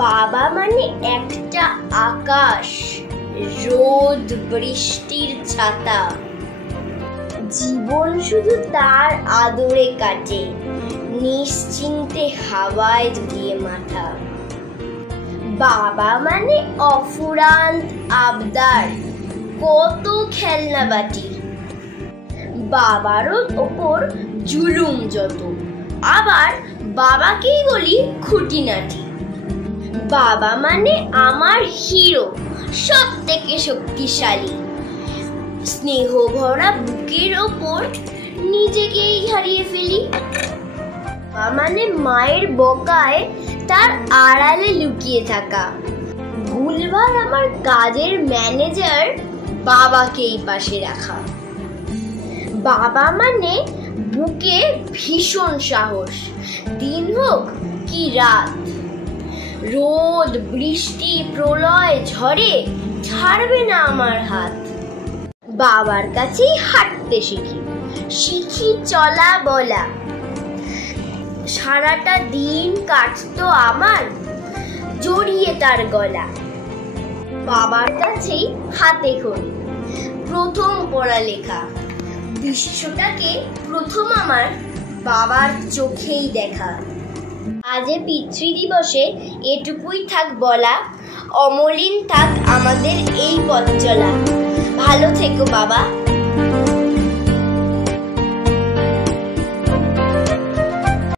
বাবা মানে একটা আকাশ, রোদ বৃষ্টির ছাতা। জীবন শুধু তার আদরে কাটে, নিশ্চিন্তে হাওয়ায় দুলিয়ে মাথা। বাবা মানে অফুরান্ত আবদার, কত খেলনা বাটি। বাবার ওপর জুলুম যত, আবার বাবাকেই বলি খুঁটিনাটি। বাবা মানে আমার হিরো, সব থেকে শক্তিশালী। স্নেহ ভরা বুকের ওপর নিজেকেই হারিয়ে ফেলি। বাবা মানে মায়ের বকায় তার আড়ালে লুকিয়ে থাকা। ভুলবার আমার কাজের ম্যানেজার, বাবাকেই পাশে রাখা। বাবা মানে বুকে ভীষণ সাহস, দিন হোক কি রাত। রোদ বৃষ্টি প্রলয় ঝড়ে ছাড়বে না আমার হাত। বাবার কাছেই হাঁটতে শিখি চলা বলা। সারাটা দিন কাটতো আমার জড়িয়ে তার গলা। বাবার কাছেই হাতে খড়ি, প্রথম পড়ালেখা। বিশ্বটাকে প্রথম আমার বাবার চোখেই দেখা। আজ পিতৃ দিবসে এটুকুই থাক বলা, অমলিন থাক আমাদের এই পথ চলা। ভালো থেকো বাবা।